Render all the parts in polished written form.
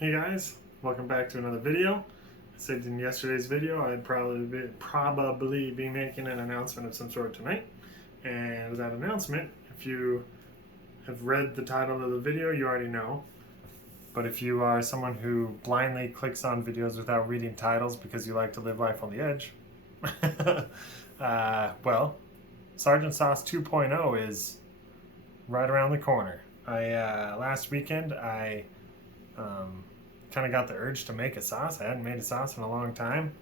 Hey guys, welcome back to another video. I said in yesterday's video I'd probably be making an announcement of some sort tonight. And that announcement, if you have read the title of the video, you already know. But if you are someone who blindly clicks on videos without reading titles because you like to live life on the edge, well, Sergeant Sauce 2.0 is right around the corner. Last weekend I kind of got the urge to make a sauce. I hadn't made a sauce in a long time,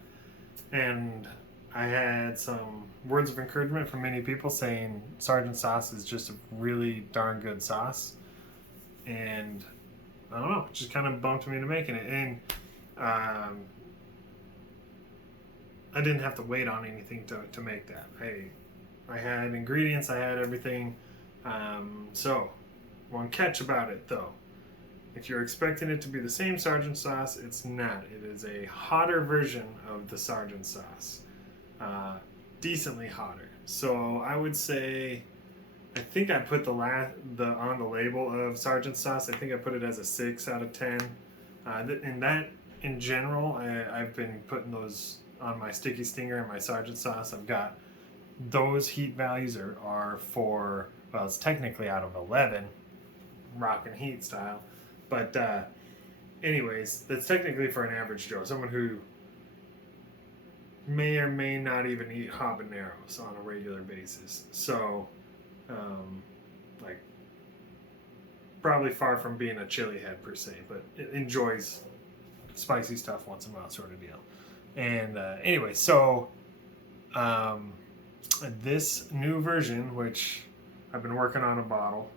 and I had some words of encouragement from many people saying Sergeant Sauce is just a really darn good sauce, and I don't know, it just kind of bumped me into making it. And I didn't have to wait on anything to make that. I had ingredients, I had everything. So one catch about it though. If you're expecting it to be the same Sergeant Sauce, it's not. It is a hotter version of the Sergeant Sauce. Decently hotter. So I would say, I think I put on the label of Sergeant Sauce, I think I put it as a 6 out of 10. And that, in general, I've been putting those on my Sticky Stinger and my Sergeant Sauce. I've got those heat values are for, well, it's technically out of 11, rock and heat style. But anyways, that's technically for an average Joe, someone who may or may not even eat habaneros on a regular basis. So, like, probably far from being a chili head per se, but it enjoys spicy stuff once in a while, sort of deal. And anyway, so this new version, which I've been working on a bottle,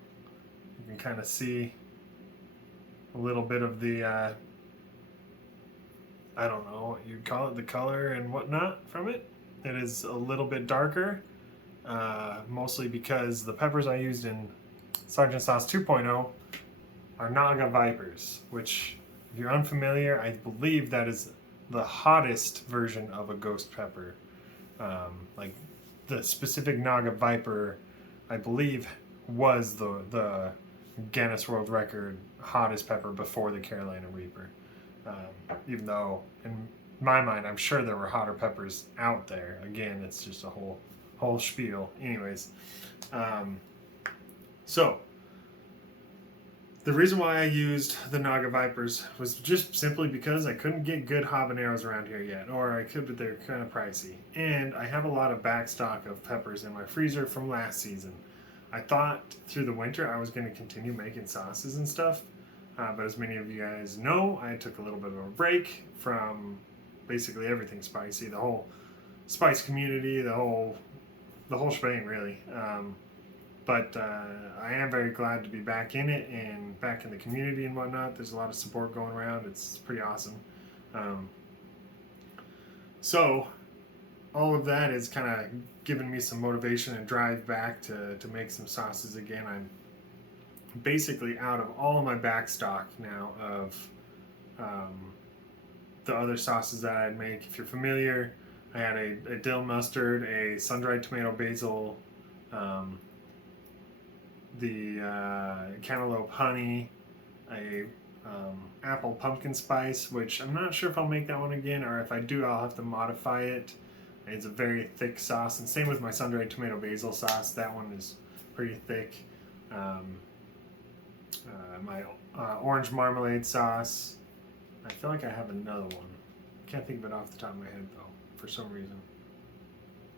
you can kind of see a little bit of the I don't know what you'd call it, the color and whatnot from it. It is a little bit darker, mostly because the peppers I used in Sergeant Sauce 2.0 are Naga Vipers, which, if you're unfamiliar, I believe that is the hottest version of a ghost pepper. Like the specific Naga Viper, I believe, was the Guinness World Record hottest pepper before the Carolina Reaper. Even though, in my mind, I'm sure there were hotter peppers out there. Again, it's just a whole spiel. Anyways, so the reason why I used the Naga Vipers was just simply because I couldn't get good habaneros around here yet, or I could, but they're kind of pricey. And I have a lot of backstock of peppers in my freezer from last season. I thought through the winter I was going to continue making sauces and stuff, but as many of you guys know, I took a little bit of a break from basically everything spicy, the whole spice community, the whole shebang really. But I am very glad to be back in it and back in the community and whatnot. There's a lot of support going around. It's pretty awesome. So all of that is kind of giving me some motivation and drive back to make some sauces again. I'm basically out of all of my back stock now of the other sauces that I'd make. If you're familiar, I had a dill mustard, a sun-dried tomato basil, the cantaloupe honey, a apple pumpkin spice, which I'm not sure if I'll make that one again, or if I do, I'll have to modify it. It's a very thick sauce, and same with my sun-dried tomato basil sauce. That one is pretty thick. My orange marmalade sauce. I feel like I have another one. Can't think of it off the top of my head though, for some reason.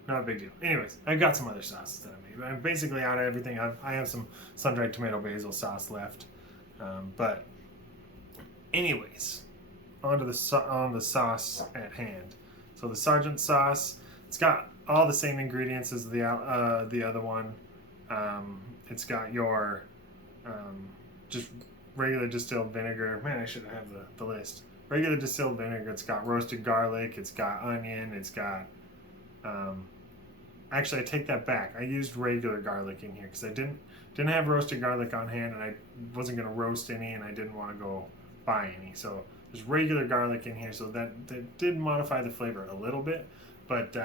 Not a big deal. Anyways, I've got some other sauces that I made. I'm basically out of everything. I have some sun-dried tomato basil sauce left. But anyways, on the sauce at hand. So the Sergeant Sauce, it's got all the same ingredients as the other one. It's got your just regular distilled vinegar. Man, I should have the list. Regular distilled vinegar. It's got roasted garlic. It's got onion. It's got actually, I take that back. I used regular garlic in here because I didn't have roasted garlic on hand, and I wasn't going to roast any, and I didn't want to go buy any. So there's regular garlic in here, so that did modify the flavor a little bit, but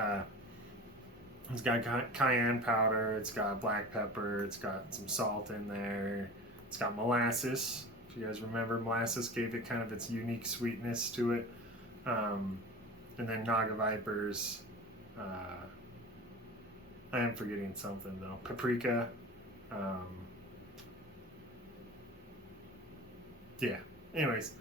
it's got cayenne powder, it's got black pepper, it's got some salt in there, it's got molasses. If If you guys remember, molasses gave it kind of its unique sweetness to it. And then Naga Vipers. I am forgetting something though. Paprika. Yeah. Anyways,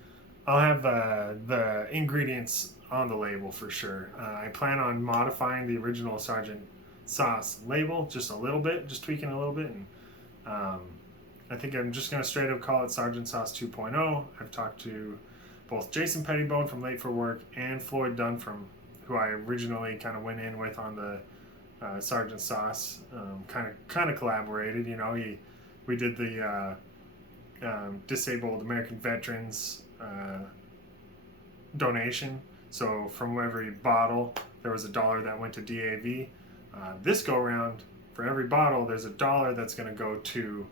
I'll have the ingredients on the label for sure. I plan on modifying the original Sergeant sauce label just a little bit, just tweaking a little bit, and I think I'm just going to straight up call it Sergeant Sauce 2.0. I've talked to both Jason Pettibone from Late for Work and Floyd Dunn from who I originally kind of went in with on the Sergeant Sauce. Kind of collaborated. You know, we did the disabled American veterans donation. So from every bottle, there was $1 that went to DAV. This go around, for every bottle, there's $1 that's going to go to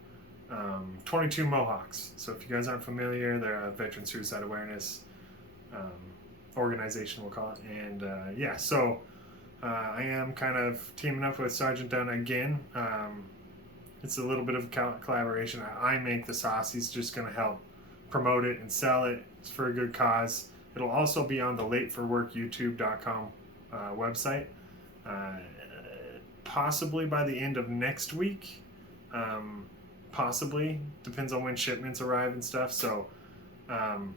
22 Mohawks. So if you guys aren't familiar, they're a veteran suicide awareness organization, we'll call it. And yeah, so I am kind of teaming up with Sergeant Dunn again. It's a little bit of a collaboration. I make the sauce. He's just going to help promote it and sell it. It's for a good cause. It'll also be on the lateforworkyoutube.com website. Possibly by the end of next week. Possibly. Depends on when shipments arrive and stuff. So I'm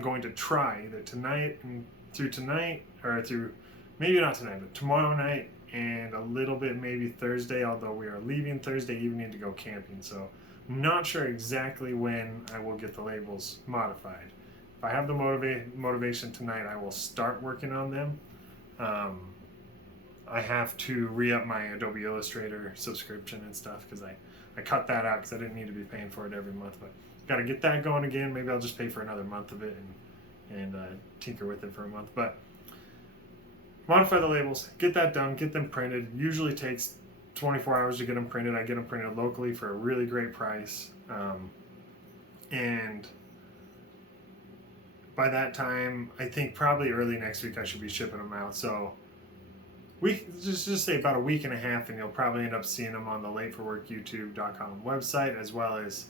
going to try either tonight and through tonight, or through, maybe not tonight, but tomorrow night and a little bit maybe Thursday, although we are leaving Thursday evening to go camping. So I'm not sure exactly when I will get the labels modified. If I have the motivation tonight, I will start working on them. I have to re-up my Adobe Illustrator subscription and stuff because I cut that out because I didn't need to be paying for it every month. But got to get that going again. Maybe I'll just pay for another month of it and tinker with it for a month. But modify the labels, get that done, get them printed. Usually takes 24 hours to get them printed. I get them printed locally for a really great price. And by that time, I think probably early next week I should be shipping them out. So we just say about a week and a half, and you'll probably end up seeing them on the lateforworkyoutube.com website, as well as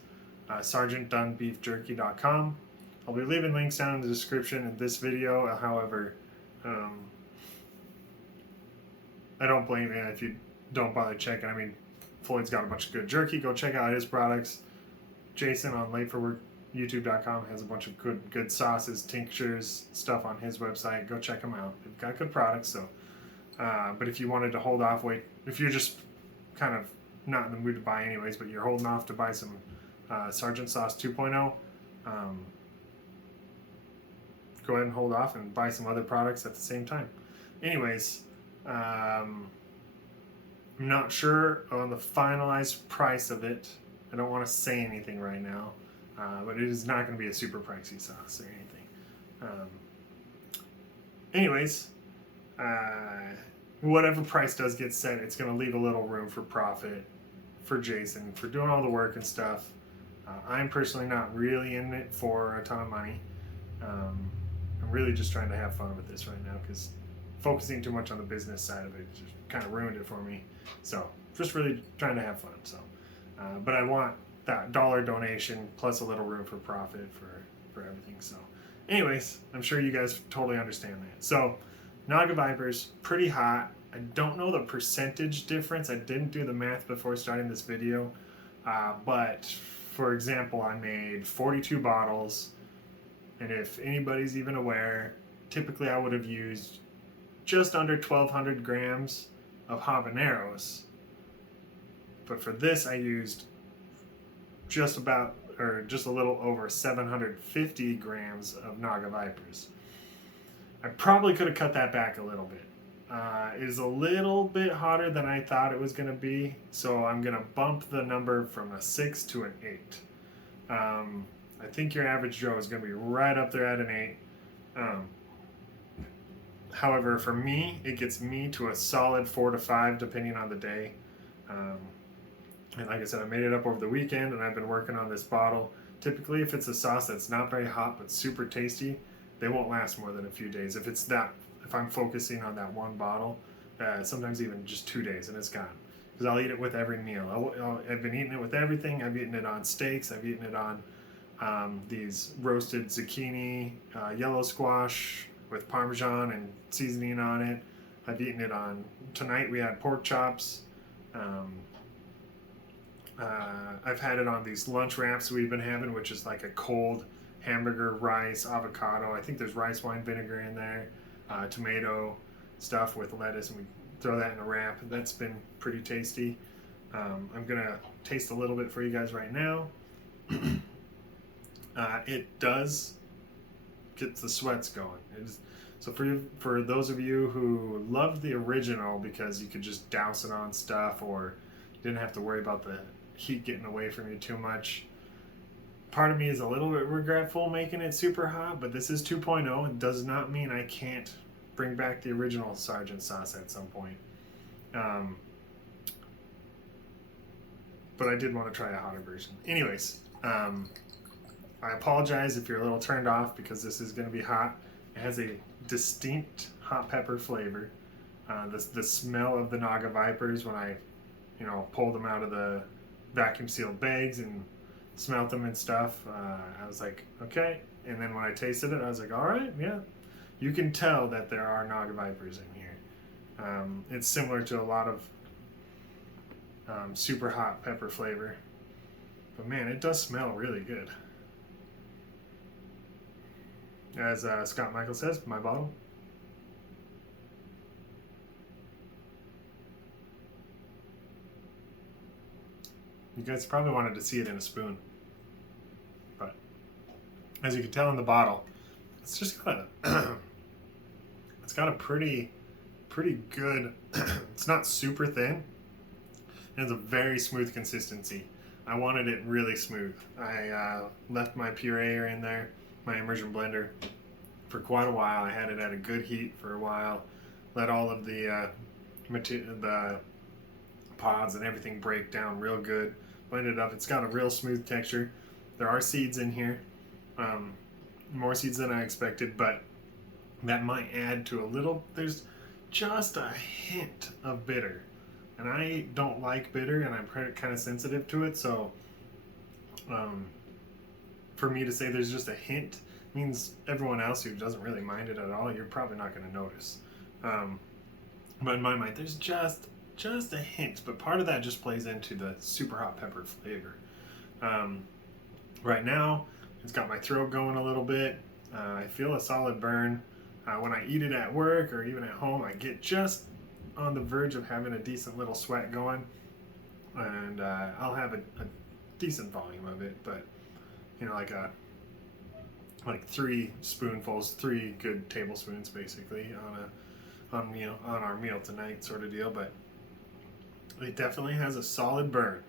sergeantdunnbeefjerky.com. I'll be leaving links down in the description in this video. However, I don't blame you if you don't bother checking. I mean, Floyd's got a bunch of good jerky. Go check out his products. Jason on lateforworkyoutube.com has a bunch of good sauces, tinctures, stuff on his website. Go check them out. They've got good products. So, but if you wanted to hold off, wait. If you're just kind of not in the mood to buy anyways, but you're holding off to buy some Sergeant Sauce 2.0, go ahead and hold off and buy some other products at the same time. Anyways, I'm not sure on the finalized price of it. I don't want to say anything right now, but it is not going to be a super pricey sauce or anything. Anyways, whatever price does get set, it's going to leave a little room for profit for Jason for doing all the work and stuff. I'm personally not really in it for a ton of money. I'm really just trying to have fun with this right now because focusing too much on the business side of it just kind of ruined it for me. So just really trying to have fun. So, but I want that $1 donation plus a little room for profit for everything. So anyways, I'm sure you guys totally understand that. So Naga Vipers, pretty hot. I don't know the percentage difference. I didn't do the math before starting this video. But for example, I made 42 bottles. And if anybody's even aware, typically I would have used just under 1,200 grams of habaneros. But for this, I used just a little over 750 grams of Naga Vipers. I probably could have cut that back a little bit. It is a little bit hotter than I thought it was going to be, so I'm going to bump the number from a 6 to an 8. I think your average Joe is going to be right up there at an 8. However, for me, it gets me to a solid 4 to 5 depending on the day. And like I said, I made it up over the weekend, and I've been working on this bottle. Typically, if it's a sauce that's not very hot but super tasty, they won't last more than a few days. If I'm focusing on that one bottle, sometimes even just 2 days, and it's gone. Because I'll eat it with every meal. I've been eating it with everything. I've eaten it on steaks. I've eaten it on these roasted zucchini, yellow squash with Parmesan and seasoning on it. I've eaten it on, tonight we had pork chops. I've had it on these lunch wraps we've been having, which is like a cold hamburger, rice, avocado. I think there's rice wine vinegar in there, tomato stuff with lettuce, and we throw that in a wrap. That's been pretty tasty. I'm gonna taste a little bit for you guys right now. It does get the sweats going. So for those of you who loved the original because you could just douse it on stuff, or you didn't have to worry about the heat getting away from you too much, part of me is a little bit regretful making it super hot, but this is 2.0 and does not mean I can't bring back the original Sergeant sauce at some point. But I did want to try a hotter version. Anyways, I apologize if you're a little turned off because this is going to be hot. It has a distinct hot pepper flavor. The smell of the Naga Vipers when I, pulled them out of the vacuum sealed bags and smelt them and stuff. I was like, okay. And then when I tasted it, I was like, all right, yeah. You can tell that there are Naga Vipers in here. It's similar to a lot of super hot pepper flavor. But man, it does smell really good. As Scott Michael says, my bottle. You guys probably wanted to see it in a spoon. But as you can tell in the bottle, it's just got a it's got a pretty good it's not super thin. It has a very smooth consistency. I wanted it really smooth. I left my pureer in there, my immersion blender, for quite a while. I had it at a good heat for a while. Let all of the pods and everything break down real good. Blended it up. It's got a real smooth texture. There are seeds in here, more seeds than I expected, but that might add to a little. There's just a hint of bitter, and I don't like bitter, and I'm kind of sensitive to it. So, for me to say there's just a hint means everyone else who doesn't really mind it at all, you're probably not going to notice. But in my mind, there's just a hint, but part of that just plays into the super hot pepper flavor. Right now, it's got my throat going a little bit. I feel a solid burn. When I eat it at work or even at home, I get just on the verge of having a decent little sweat going, and I'll have a decent volume of it, but like 3 spoonfuls, 3 good tablespoons basically on our meal tonight sort of deal. But it definitely has a solid burn.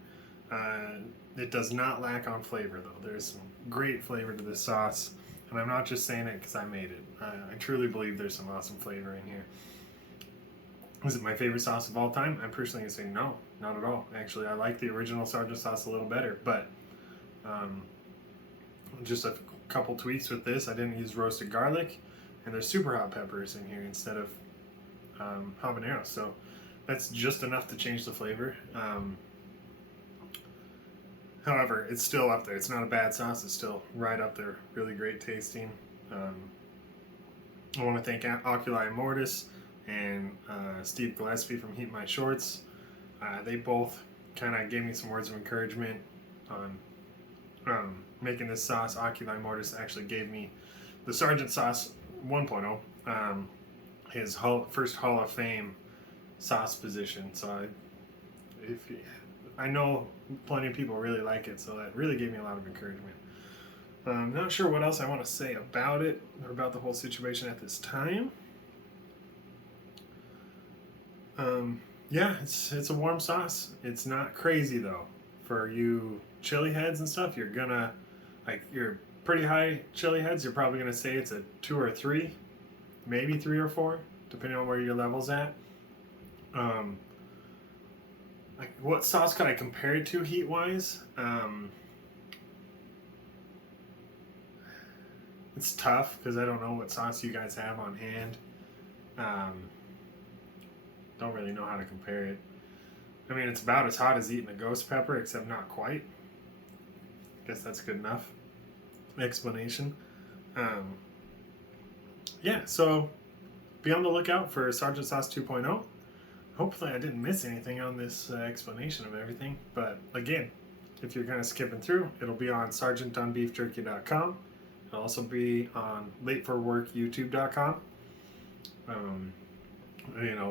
It does not lack on flavor though. There's some great flavor to this sauce, and I'm not just saying it because I made it. I truly believe there's some awesome flavor in here. Is it my favorite sauce of all time? I'm personally gonna say no, not at all. Actually, I like the original Sergeant sauce a little better, but just a couple tweaks with this. I didn't use roasted garlic, and there's super hot peppers in here instead of habaneros, so that's just enough to change the flavor. However, it's still up there. It's not a bad sauce. It's still right up there. Really great tasting. I want to thank Oculi Mortis and Steve Gillespie from Heat My Shorts. They both kind of gave me some words of encouragement on making this sauce. Oculi Mortis actually gave me the Sergeant sauce 1.0, his first Hall of Fame sauce position. So I know plenty of people really like it, so that really gave me a lot of encouragement. I'm not sure what else I want to say about it or about the whole situation at this time. Yeah, it's a warm sauce. It's not crazy though. For you chili heads and stuff, you're gonna you're pretty high chili heads. You're probably gonna say it's a 2 or 3, maybe 3 or 4, depending on where your level's at. What sauce could I compare it to heat-wise? It's tough because I don't know what sauce you guys have on hand. Don't really know how to compare it. I mean, it's about as hot as eating a ghost pepper, except not quite. Guess that's good enough. explanation. Yeah, so be on the lookout for Sergeant Sauce 2.0. Hopefully I didn't miss anything on this explanation of everything. But again, if you're kind of skipping through, it'll be on sergeantdonebeefjerky.com. It'll also be on lateforworkyoutube.com.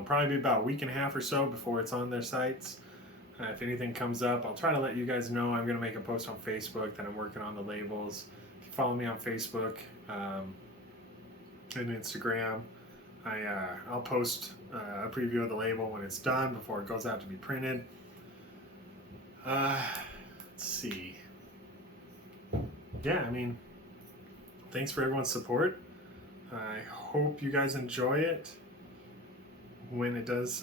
Probably be about a week and a half or so before it's on their sites. If anything comes up, I'll try to let you guys know. I'm going to make a post on Facebook that I'm working on the labels. If you follow me on Facebook and Instagram, I'll post a preview of the label when it's done before it goes out to be printed. Let's see. Yeah, thanks for everyone's support. I hope you guys enjoy it when it does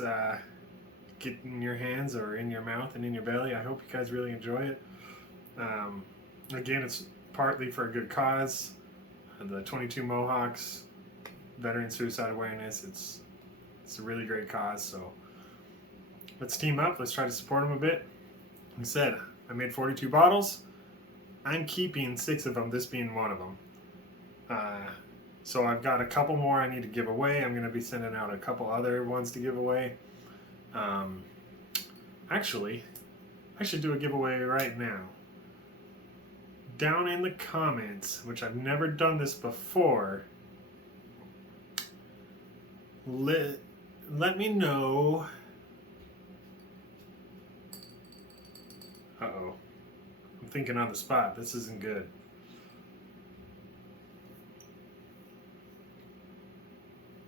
get in your hands or in your mouth and in your belly. I hope you guys really enjoy it. Again, it's partly for a good cause. The 22 Mohawks, veteran suicide awareness. It's a really great cause. So let's team up. Let's try to support them a bit. Like I said, I made 42 bottles. I'm keeping 6 of them, this being one of them. So I've got a couple more I need to give away. I'm going to be sending out a couple other ones to give away. Actually, I should do a giveaway right now. Down in the comments, which I've never done this before, let me know. Uh-oh. I'm thinking on the spot. This isn't good.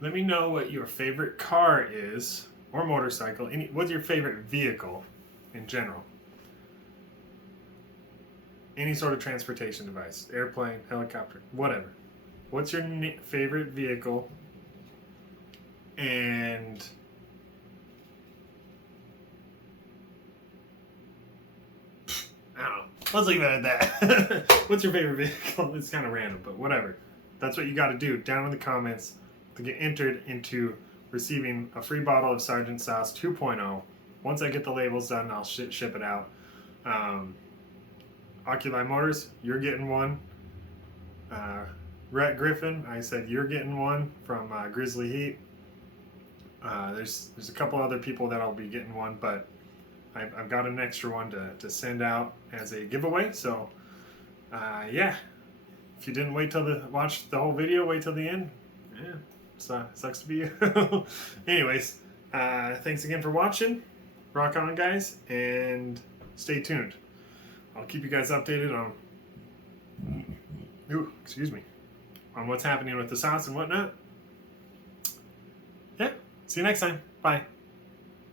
Let me know what your favorite car is, or motorcycle. What's your favorite vehicle in general? Any sort of transportation device. Airplane, helicopter, whatever. What's your favorite vehicle? And I don't know. Let's leave it at that. What's your favorite vehicle? It's kind of random, but whatever. That's what you got to do down in the comments to get entered into receiving a free bottle of Sergeant Sauce 2.0. Once I get the labels done, I'll ship it out. Oculi Motors, you're getting one. Rhett Griffin, I said you're getting one from Grizzly Heat. There's a couple other people that'll be getting one, but I've got an extra one to send out as a giveaway. So yeah, if you didn't watch the whole video, wait till the end. Yeah, sucks to be you. Anyways, thanks again for watching. Rock on, guys, and stay tuned. I'll keep you guys updated on on what's happening with the sauce and whatnot. Yeah, see you next time. Bye.